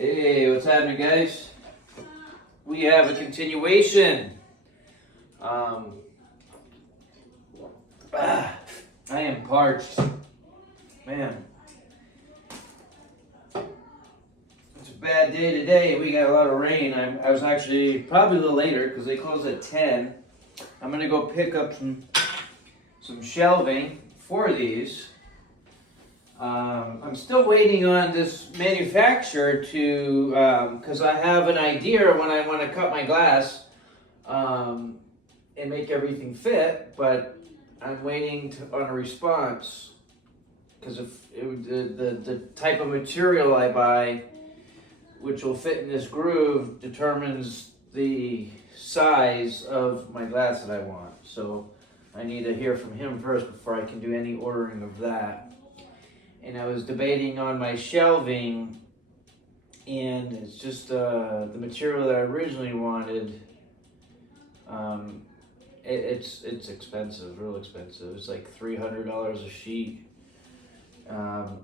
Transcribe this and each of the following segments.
Hey, what's happening, guys? We have a continuation. I am parched. Man, it's a bad day today. We got a lot of rain. I was actually probably a little later because they close at 10. I'm gonna go pick up some shelving for these. I'm still waiting on this manufacturer to, because I have an idea when I want to cut my glass and make everything fit, but I'm waiting on a response because if the type of material I buy, which will fit in this groove, determines the size of my glass that I want. So I need to hear from him first before I can do any ordering of that. And I was debating on my shelving, and it's just the material that I originally wanted. It's expensive, real expensive. It's like $300 a sheet.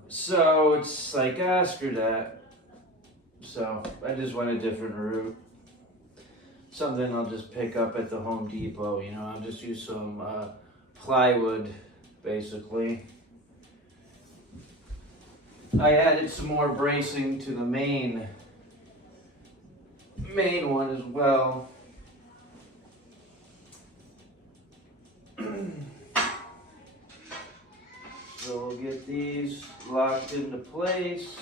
So it's like, screw that. So I just went a different route. Something I'll just pick up at the Home Depot. I'll just use some plywood, basically. I added some more bracing to the main one as well. So we'll get these locked into place.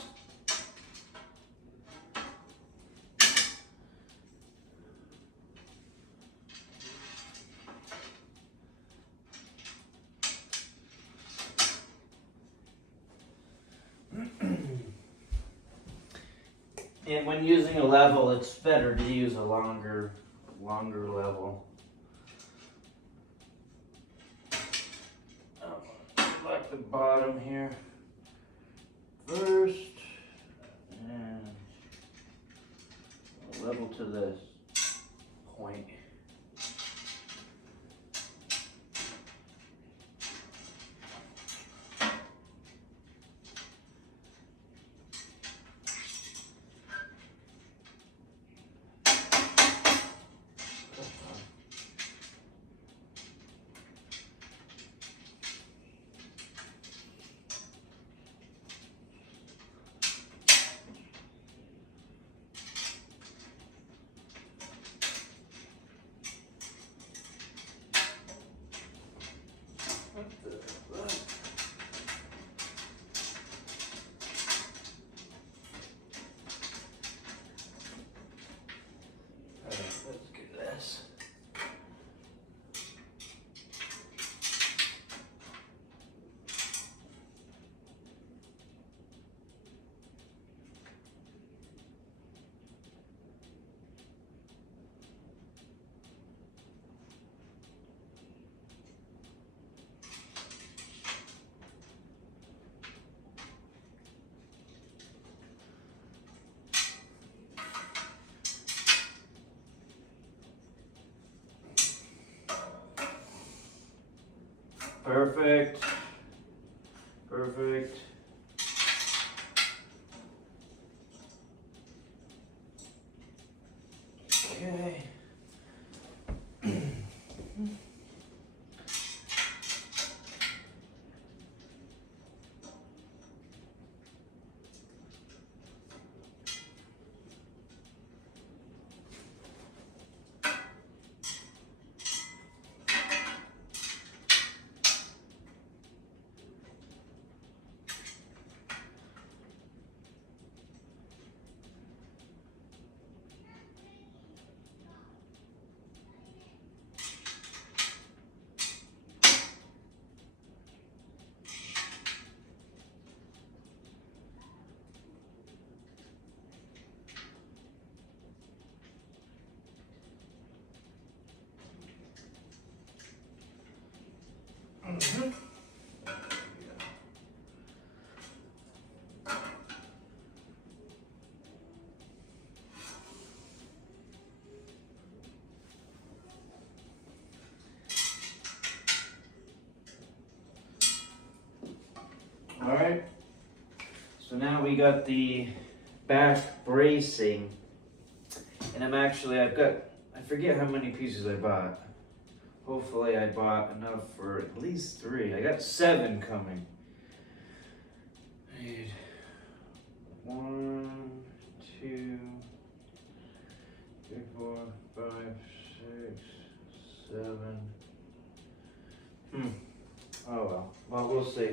And when using a level, it's better to use a longer level. Like the bottom here first, and level to this point. Let's do this. Perfect. Perfect. Okay. All right. So now we got the back bracing, and I've got, I forget how many pieces I bought. Hopefully I bought enough for at least 3. I got 7 coming. I need 1, 2, 3, 4, 5, 6, 7. Oh well. Well, we'll see.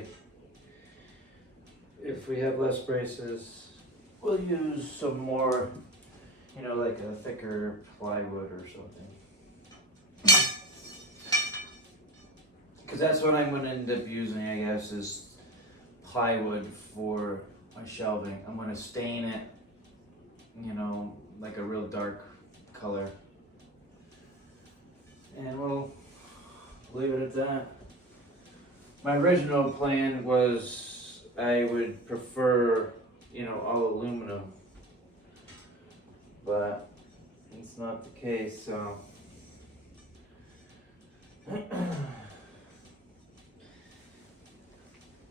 If we have less braces, we'll use some more, like a thicker plywood or something. Because that's what I'm going to end up using, I guess, is plywood for my shelving. I'm going to stain it, like a real dark color. And we'll leave it at that. My original plan was I would prefer, all aluminum. But it's not the case, so.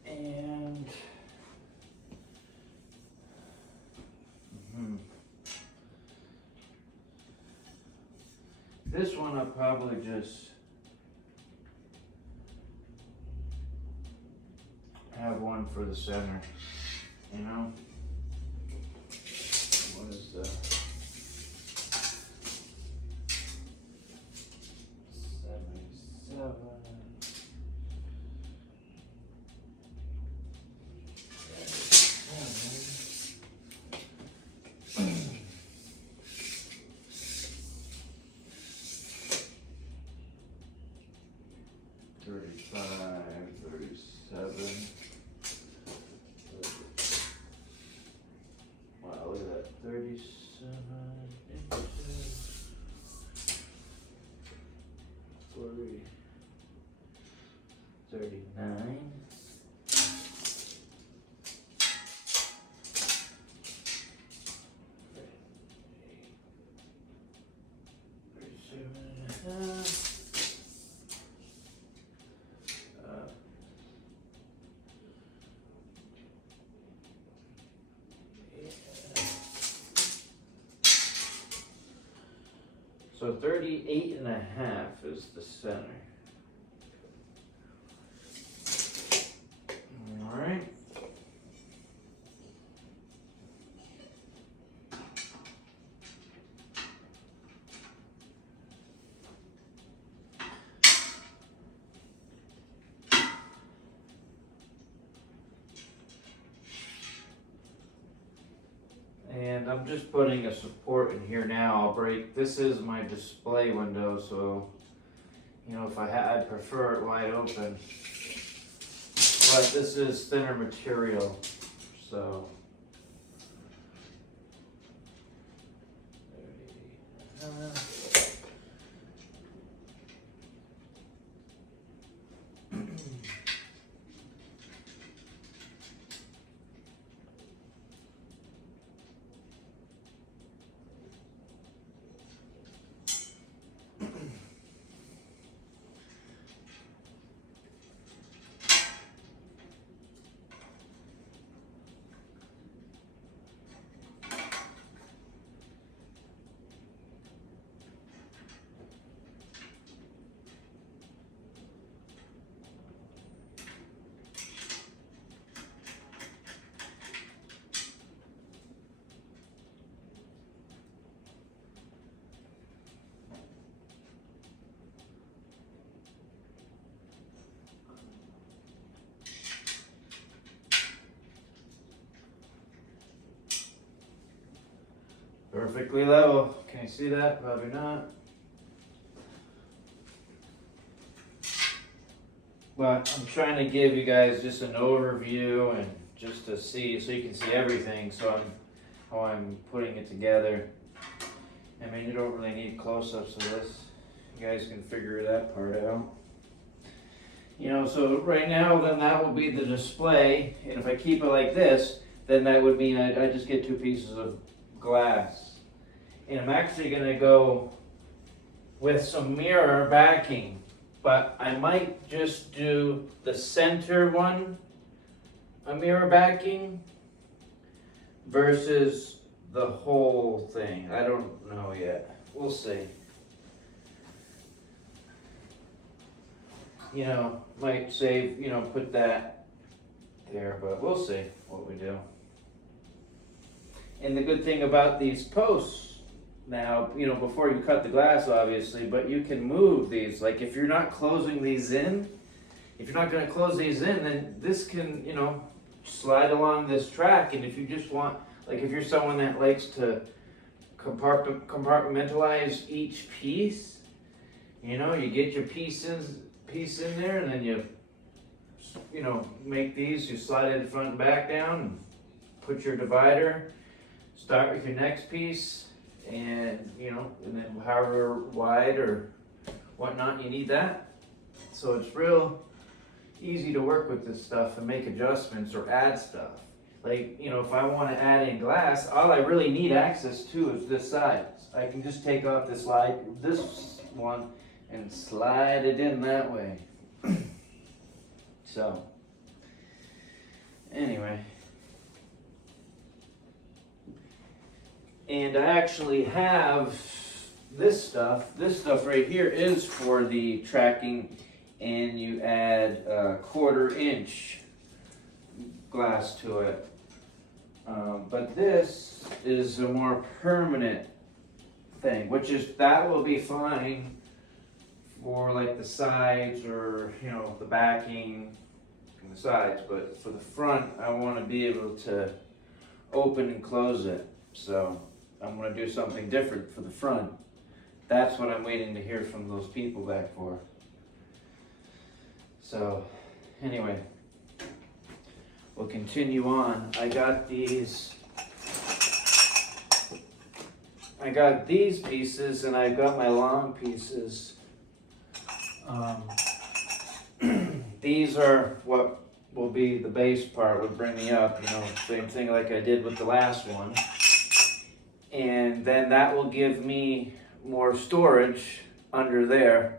And this one I'll probably just have one for the center, What is that? 77. 35, 37. Wow, look at that. 37 inches. 40. 39. 37.5. So 38.5 is the center. All right. And I'm just putting a support in here now. This is my display window, so if I'd prefer it wide open. But this is thinner material, so. Perfectly level. Can you see that? Probably not. But I'm trying to give you guys just an overview and just to see, so you can see everything. So how I'm putting it together. I mean, you don't really need close-ups of this. You guys can figure that part out. So right now, then that will be the display. And if I keep it like this, then that would mean I just get 2 pieces of glass. And I'm actually going to go with some mirror backing, but I might just do the center one, a mirror backing, versus the whole thing. I don't know yet. We'll see. You know, might save, you know, put that there, but we'll see what we do. And the good thing about these posts now, you know, before you cut the glass obviously, but you can move these. Like if you're not closing these in, if you're not going to close these in, then this can, you know, slide along this track. And if you just want, like if you're someone that likes to compartmentalize each piece, you know, you get your piece in there, and then you know, make these, you slide it front and back down, and put your divider, start with your next piece, and you know, and then however wide or whatnot you need that. So it's real easy to work with this stuff and make adjustments or add stuff. Like, you know, if I want to add in glass, all I really need access to is this side. I can just take off this one and slide it in that way. So, anyway. And I actually have this stuff. This stuff right here is for the tracking, and you add a 1/4 inch glass to it. But this is a more permanent thing, that will be fine for like the sides or, you know, the backing and the sides. But for the front, I want to be able to open and close it. So I'm going to do something different for the front. That's what I'm waiting to hear from those people back for. So anyway, we'll continue on. I got these pieces, and I got my long pieces. These are what will be the base part, would bring me up, you know, same thing like I did with the last one. And then that will give me more storage under there.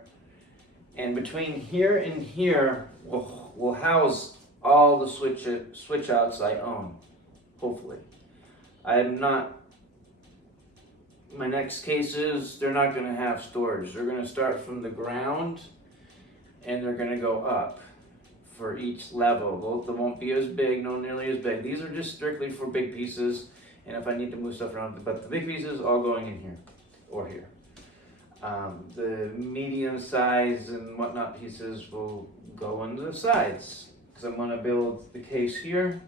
And between here and here, we'll house all the switch outs I own, hopefully. My next cases, they're not going to have storage. They're going to start from the ground, and they're going to go up for each level. They won't be as big, no nearly as big. These are just strictly for big pieces, and if I need to move stuff around, but the big pieces all going in here, or here. The medium size and whatnot pieces will go on the sides, because I'm going to build the case here.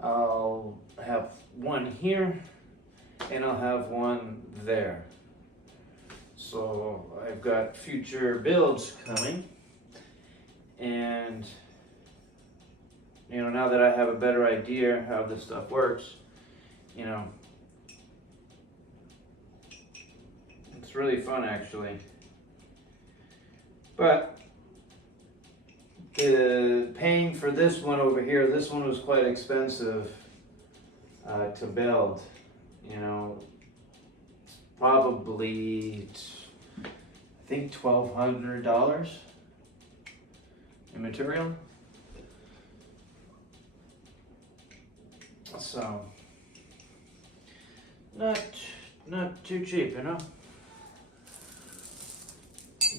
I'll have one here, and I'll have one there. So I've got future builds coming, and you know, now that I have a better idea how this stuff works, you know, it's really fun actually. But paying for this one over here, this one was quite expensive to build. You know, it's probably, I think, $1,200 in material. So, not too cheap, you know.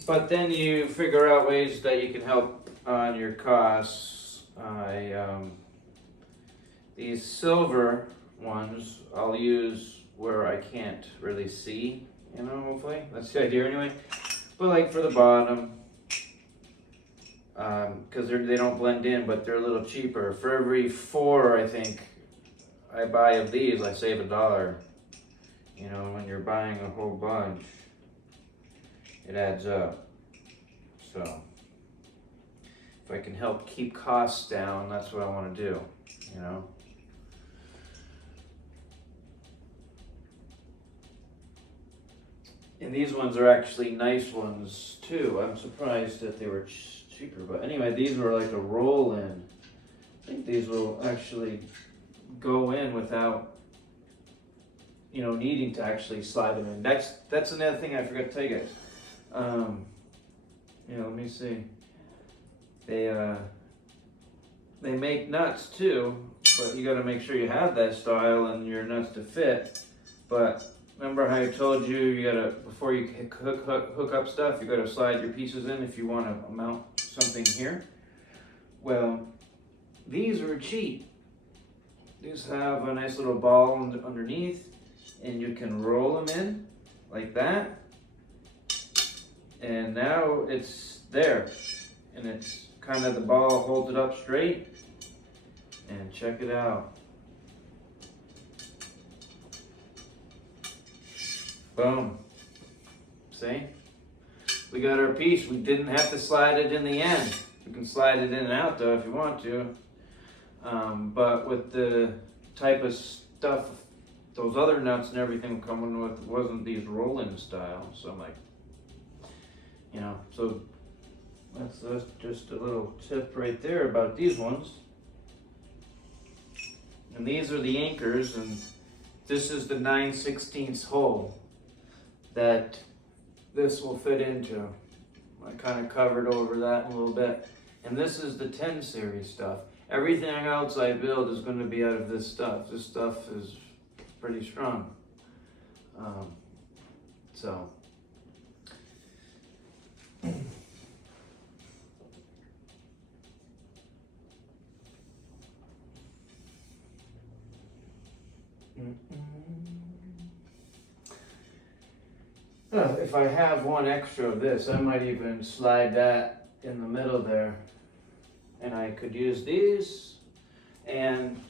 But then you figure out ways that you can help on your costs. These silver ones I'll use where I can't really see, you know, hopefully. That's the idea anyway. But like for the bottom, because they don't blend in, but they're a little cheaper. For every 4, I think, I buy of these, I save $1. You know, when you're buying a whole bunch, it adds up. So, if I can help keep costs down, that's what I want to do, you know. And these ones are actually nice ones too. I'm surprised that they were cheaper, but anyway, these were like a roll-in. I think these will actually go in without, you know, needing to actually slide them in. That's another thing I forgot to tell you guys. You know, let me see. They make nuts too, but you got to make sure you have that style and your nuts to fit. But remember how I told you, you got to, before you hook up stuff, you got to slide your pieces in if you want to mount something here. Well, these are cheap. These have a nice little ball underneath, and you can roll them in like that. And now it's there, and it's kind of, the ball holds it up straight. And check it out. Boom. See? We got our piece. We didn't have to slide it in the end. You can slide it in and out though if you want to. But with the type of stuff those other nuts and everything coming with, wasn't these roll-in style. So I'm like, you know, so that's just a little tip right there about these ones. And these are the anchors, and this is the 9/16 hole that this will fit into. I kind of covered over that a little bit. And this is the 10 series stuff. Everything else I build is going to be out of this stuff. This stuff is pretty strong. So. If I have one extra of this, I might even slide that in the middle there. And I could use these. And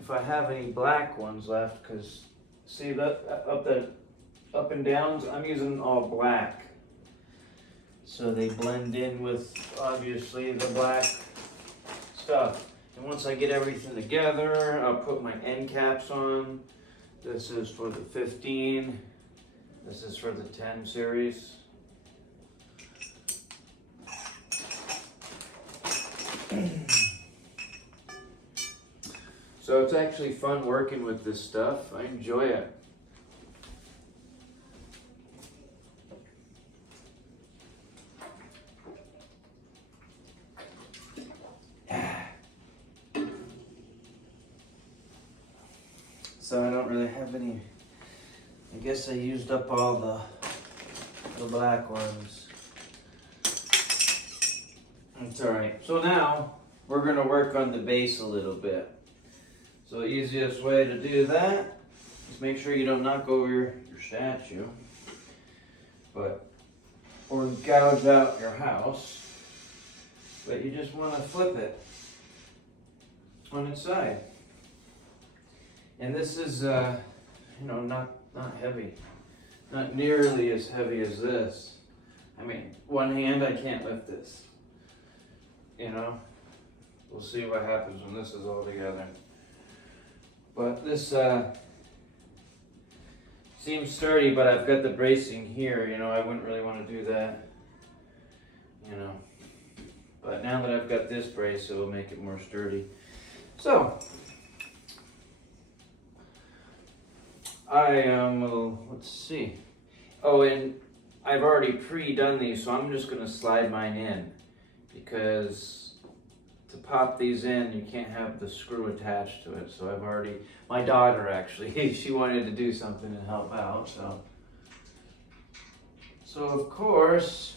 if I have any black ones left, because see that up and downs, I'm using all black. So they blend in with, obviously, the black stuff. And once I get everything together, I'll put my end caps on. This is for the 15. This is for the 10 series. So it's actually fun working with this stuff. I enjoy it. So I don't really have any, I guess I used up all the black ones. It's alright. So now we're going to work on the base a little bit. So the easiest way to do that is make sure you don't knock over your statue, or gouge out your house, but you just want to flip it on its side. And this is, not heavy. Not nearly as heavy as this. I mean, one hand, I can't lift this. You know? We'll see what happens when this is all together. But this seems sturdy, but I've got the bracing here. You know, I wouldn't really want to do that. You know. But now that I've got this brace, it will make it more sturdy. So, let's see. Oh, and I've already pre-done these, so I'm just going to slide mine in. Because to pop these in, you can't have the screw attached to it. So I've already, my daughter actually, she wanted to do something and help out, so. So of course,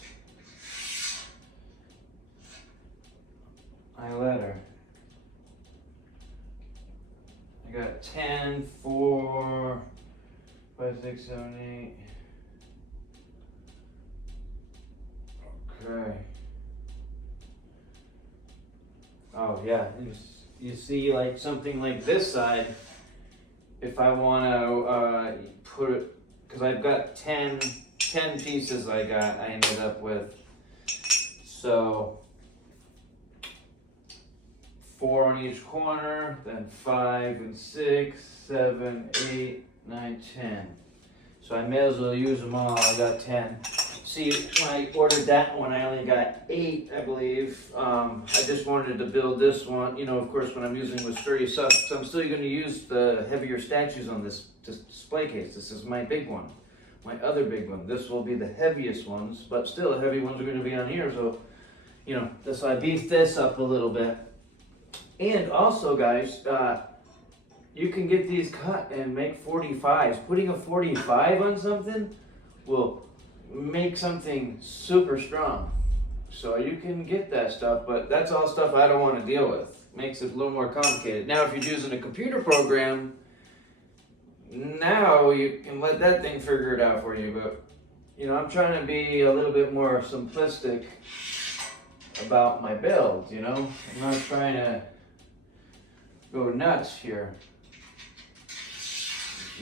I let her. I got 10, 4, 5, 6, 7, 8. Okay. Oh yeah, you see, like something like this side, if I want to put it, because I've got 10 pieces I ended up with. So 4 on each corner, then 5 and 6, 7, 8, 9, 10. So I may as well use them all. I got 10. See, when I ordered that one, I only got 8, I believe. I just wanted to build this one. You know, of course, when I'm using with sturdy stuff, so I'm still going to use the heavier statues on this display case. This is my big one, my other big one. This will be the heaviest ones, but still, the heavy ones are going to be on here. So, you know, so I beefed this up a little bit. And also, guys, you can get these cut and make 45s. Putting a 45 on something will make something super strong. So you can get that stuff, but that's all stuff I don't want to deal with. Makes it a little more complicated. Now, if you're using a computer program, now you can let that thing figure it out for you. But, you know, I'm trying to be a little bit more simplistic about my build, you know? I'm not trying to go nuts here.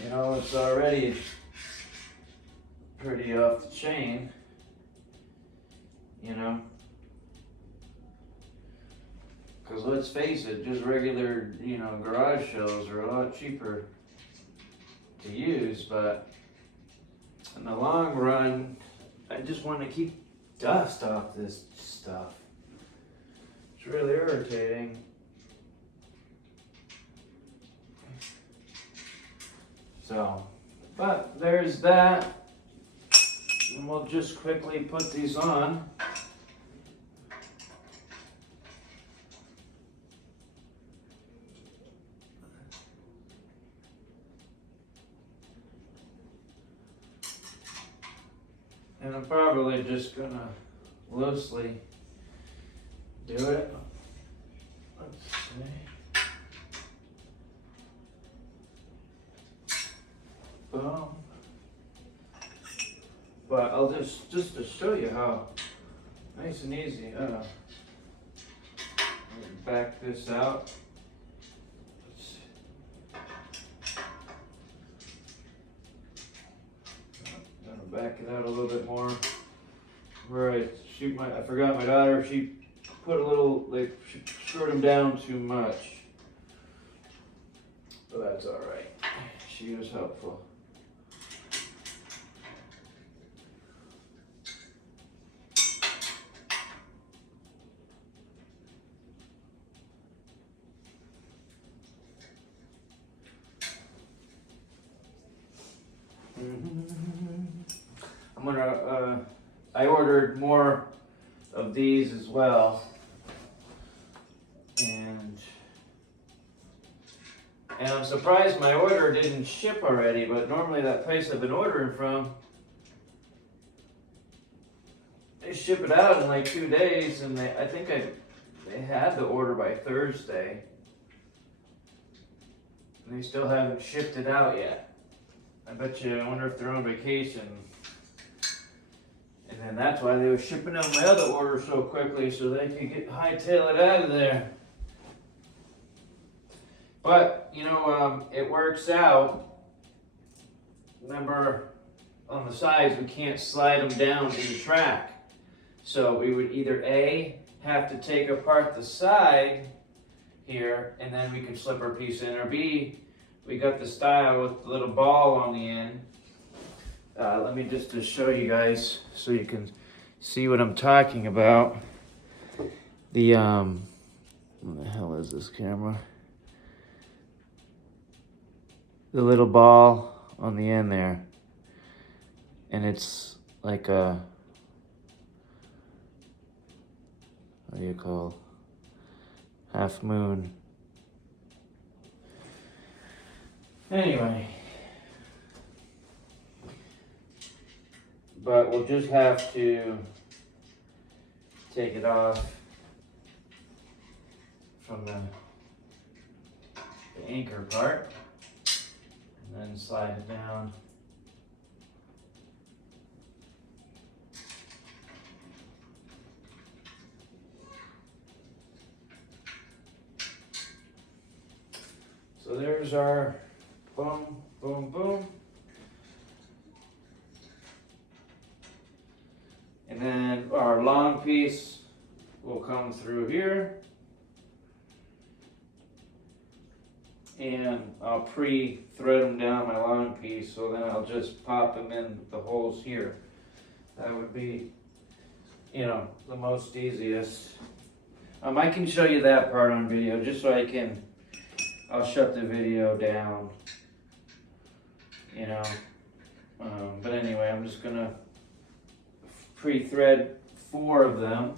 You know, it's already pretty off the chain, you know? Because let's face it, just regular, you know, garage shelves are a lot cheaper to use, but in the long run, I just want to keep dust off this stuff. It's really irritating. So, but there's that. And we'll just quickly put these on. And I'm probably just gonna loosely do it. Let's see. Boom. But I'll just to show you how nice and easy. Back this out. Back it out a little bit more. Where I forgot my daughter, she put a little, like, she short them down too much. But that's alright. She was helpful. I'm gonna, I ordered more of these as well. And I'm surprised my order didn't ship already, but normally that place I've been ordering from, they ship it out in like 2 days, and I think they had the order by Thursday. And they still haven't shipped it out yet. I wonder if they're on vacation. And then that's why they were shipping out my other order so quickly, so they could hightail it out of there. But, you know, it works out. Remember, on the sides, we can't slide them down in the track. So we would either A, have to take apart the side here, and then we could slip our piece in, or B, we got the style with the little ball on the end. Let me just to show you guys so you can see what I'm talking about. The, what the hell is this camera? The little ball on the end there. And it's like a, what do you call, half moon. Anyway, but we'll just have to take it off from the anchor part and then slide it down. So there's our boom, boom, boom. And then our long piece will come through here. And I'll pre-thread them down my long piece, so then I'll just pop them in the holes here. That would be, you know, the most easiest. I can show you that part on video, just so I'll shut the video down. You know, but anyway, I'm just gonna pre-thread 4 of them,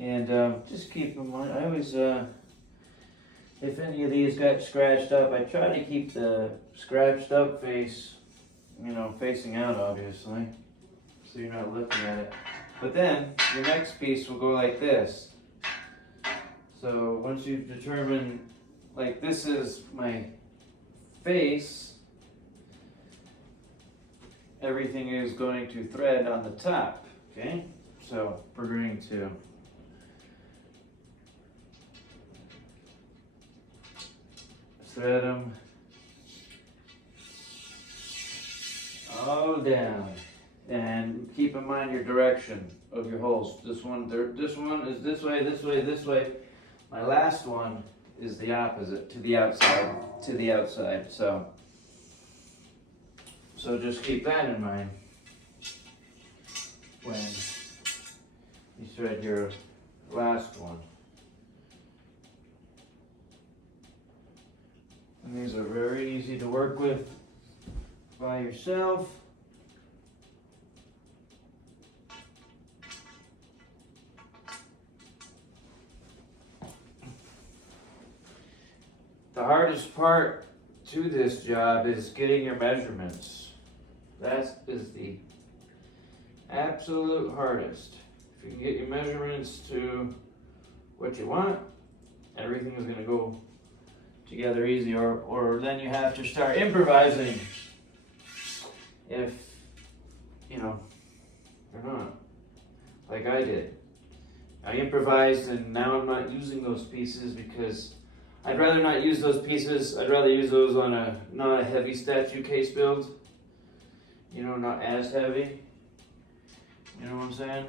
And just keep in mind, I always, if any of these got scratched up, I try to keep the scratched up face, facing out obviously, so you're not looking at it. But then your next piece will go like this. So once you've determined, like this is my face, everything is going to thread on the top, okay? So we're going to thread them all down, and keep in mind your direction of your holes. This one is this way, this way, this way. My last one is the opposite, to the outside, So just keep that in mind when you thread your last one. And these are very easy to work with by yourself. The hardest part to this job is getting your measurements. That is the absolute hardest. If you can get your measurements to what you want, everything is going to go together easy, or then you have to start improvising if, you're not, like I did. I improvised and now I'm not using those pieces because I'd rather not use those pieces. I'd rather use those on not a heavy statue case build. Not as heavy. You know what I'm saying?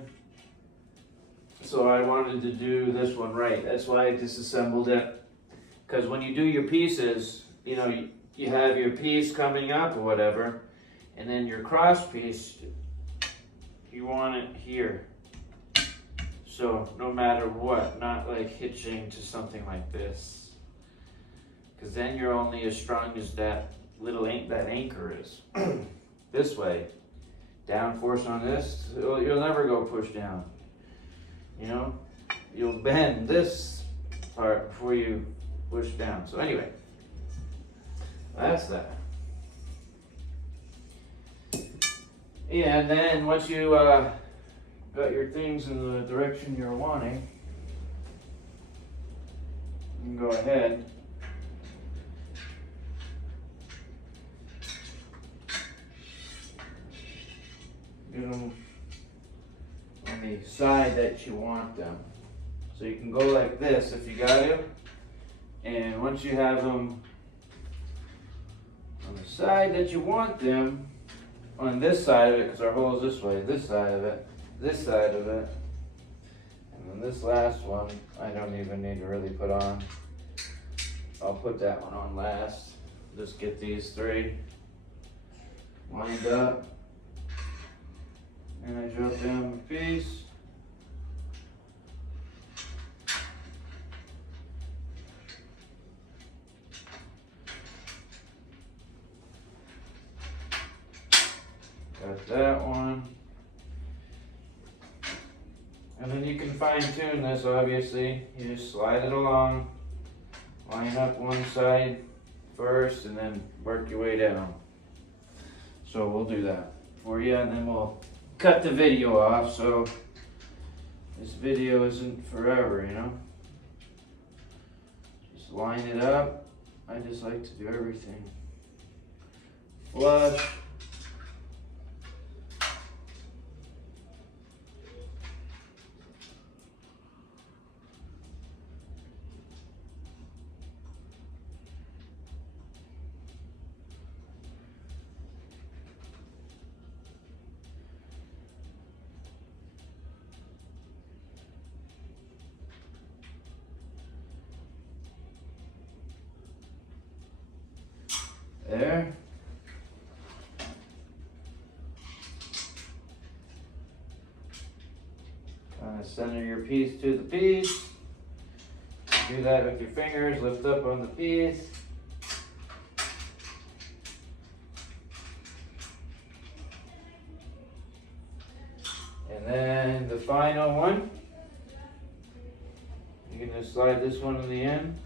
So I wanted to do this one right. That's why I disassembled it. Because when you do your pieces, you have your piece coming up or whatever, and then your cross piece, you want it here. So no matter what, not like hitching to something like this. Because then you're only as strong as that anchor is. This way, down force on this, you'll never go push down. You'll bend this part before you push down. So anyway, that's that. Yeah, and then once you got your things in the direction you're wanting, you can go ahead get them on the side that you want them. So you can go like this if you got to, and once you have them on the side that you want them, on this side of it, because our hole is this way, this side of it, and then this last one, I don't even need to really put on. I'll put that one on last. Just get these three lined up. And I drop down the piece. Got that one. And then you can fine tune this, obviously. You just slide it along, line up one side first, and then work your way down. So we'll do that for you, and then we'll cut the video off, so this video isn't forever, Just line it up. I just like to do everything flush. There. Kind of center your piece to the piece. Do that with your fingers, lift up on the piece. And then the final one. You can just slide this one in the end.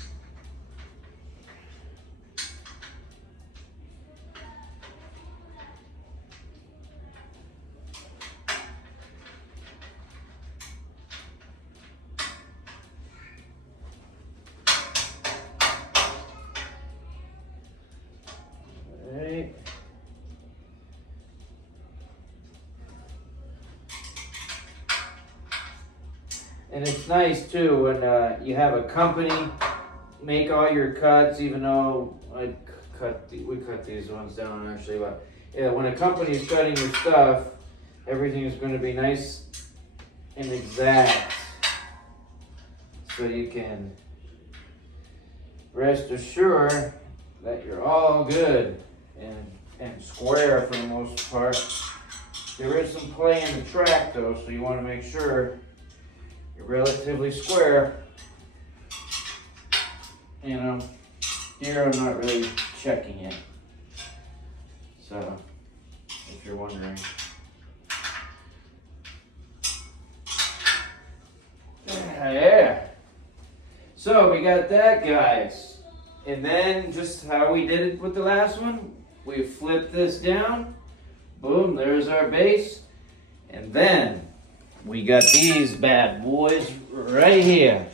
Alright. And it's nice too when you have a company make all your cuts, even though we cut these ones down actually, but yeah, when a company is cutting your stuff, everything is going to be nice and exact, so you can rest assured that you're all good and square for the most part. There is some play in the track though, so you want to make sure you're relatively square. You know, here I'm not really checking it, so if you're wondering. Yeah. So we got that, guys. And then just how we did it with the last one, we flip this down. Boom, there's our base. And then we got these bad boys right here.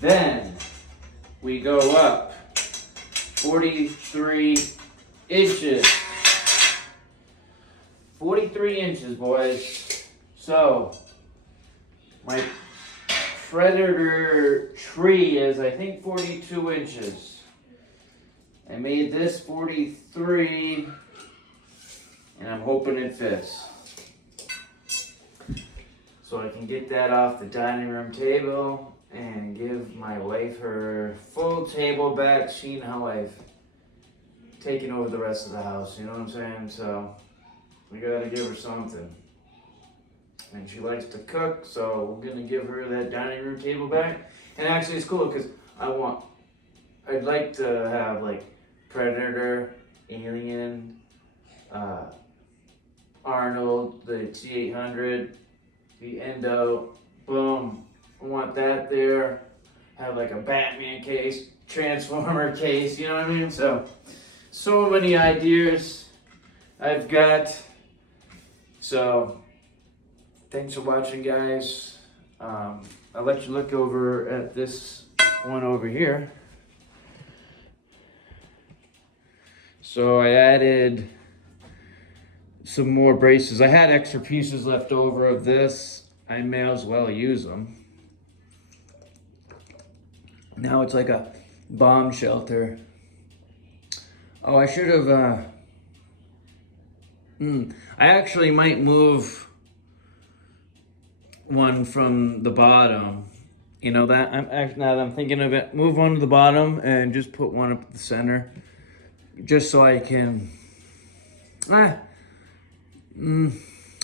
Then we go up 43 inches. 43 inches, boys. So my predator tree is, I think, 42 inches. I made this 43, and I'm hoping it fits. So I can get that off the dining room table and give my wife her full table back, seeing how I've taken over the rest of the house, you know what I'm saying? So we gotta give her something. And she likes to cook, so we're gonna give her that dining room table back. And actually it's cool because I'd like to have like Predator, Alien, Arnold, the T-800, the Endo, boom. I want that there. Have like a Batman case, Transformer case, you know what I mean? So many ideas I've got. So thanks for watching, guys. I'll let you look over at this one over here. So I added some more braces. I had extra pieces left over of this. I may as well use them. Now it's like a bomb shelter. Oh, I should have, I actually might move one from the bottom. You know that? Now that I'm thinking of it, move one to the bottom and just put one up at the center. Just so I can,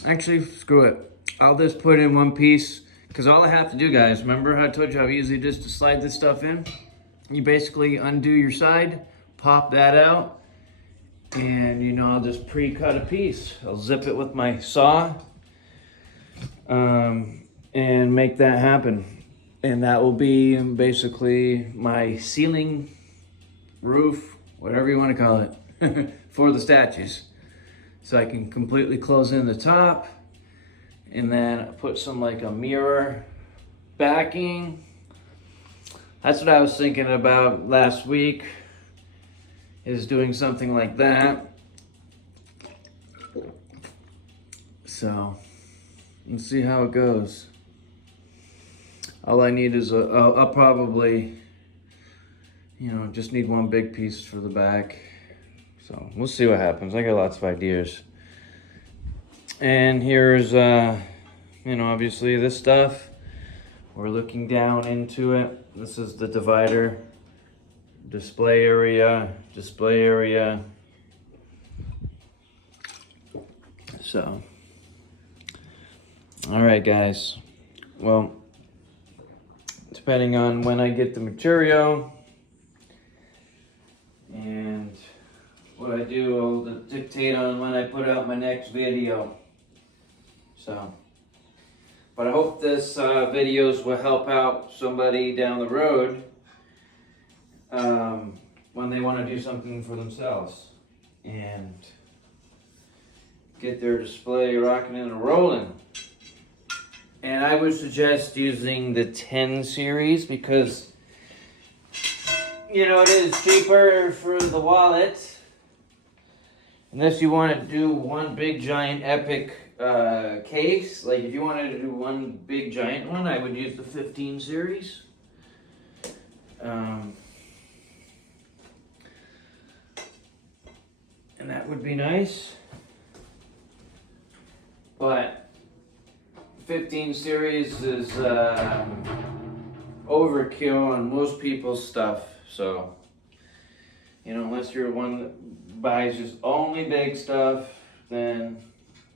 actually, screw it. I'll just put in one piece. Because all I have to do, guys, remember how I told you how easy it is to slide this stuff in? You basically undo your side, pop that out, and you know, I'll just pre-cut a piece. I'll zip it with my saw, and make that happen. And that will be basically my ceiling, roof, whatever you want to call it, for the statues. So I can completely close in the top, and then put some like a mirror backing. That's what I was thinking about last week, is doing something like that. So let's see how it goes. All I need is I'll probably, you know, just need one big piece for the back. So we'll see what happens. I got lots of ideas. And here's, you know, obviously this stuff. We're looking down into it. This is the divider. Display area, display area. So, all right, guys. Well, depending on when I get the material and what I do will dictate on when I put out my next video. So, But I hope this videos will help out somebody down the road when they want to do something for themselves and get their display rocking and rolling. And I would suggest using the 10 series because, you know, it is cheaper for the wallet. Unless you want to do one big giant epic case. Like if you wanted to do one big giant one, I would use the 15 series. And that would be nice. But 15 series is overkill on most people's stuff. So, you know, unless you're one that buys just only big stuff, then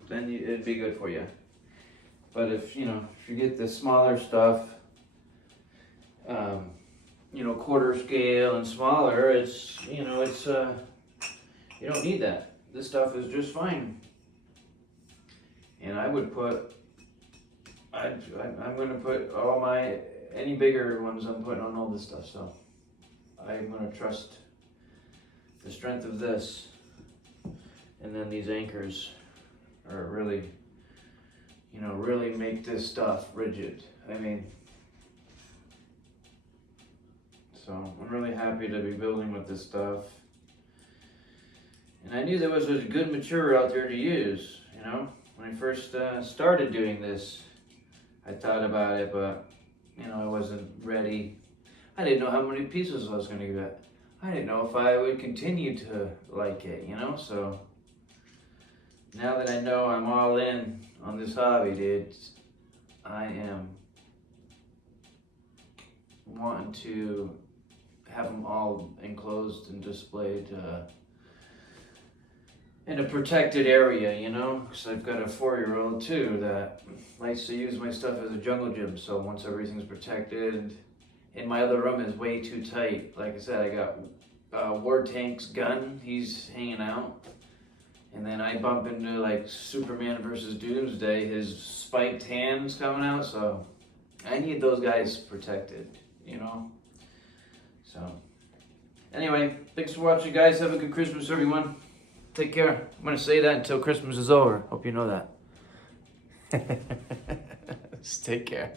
it'd be good for you. But if you get the smaller stuff, quarter scale and smaller, it's you don't need that. This stuff is just fine. And I would put, I'm going to put any bigger ones I'm putting on all this stuff. So I'm going to trust the strength of this. And then these anchors are really, really make this stuff rigid. I mean, so I'm really happy to be building with this stuff. And I knew there was a good material out there to use, When I first started doing this, I thought about it, but, I wasn't ready. I didn't know how many pieces I was going to get. I didn't know if I would continue to like it, So now that I know I'm all in on this hobby, dude, I am wanting to have them all enclosed and displayed in a protected area, because I've got a 4-year-old too that likes to use my stuff as a jungle gym. So once everything's protected, and my other room is way too tight. Like I said, I got War Tank's gun, he's hanging out. And then I bump into like Superman versus Doomsday, his spiked hands coming out, so I need those guys protected, So, anyway, thanks for watching, guys. Have a good Christmas, everyone. Take care. I'm going to say that until Christmas is over. Hope you know that. Just take care.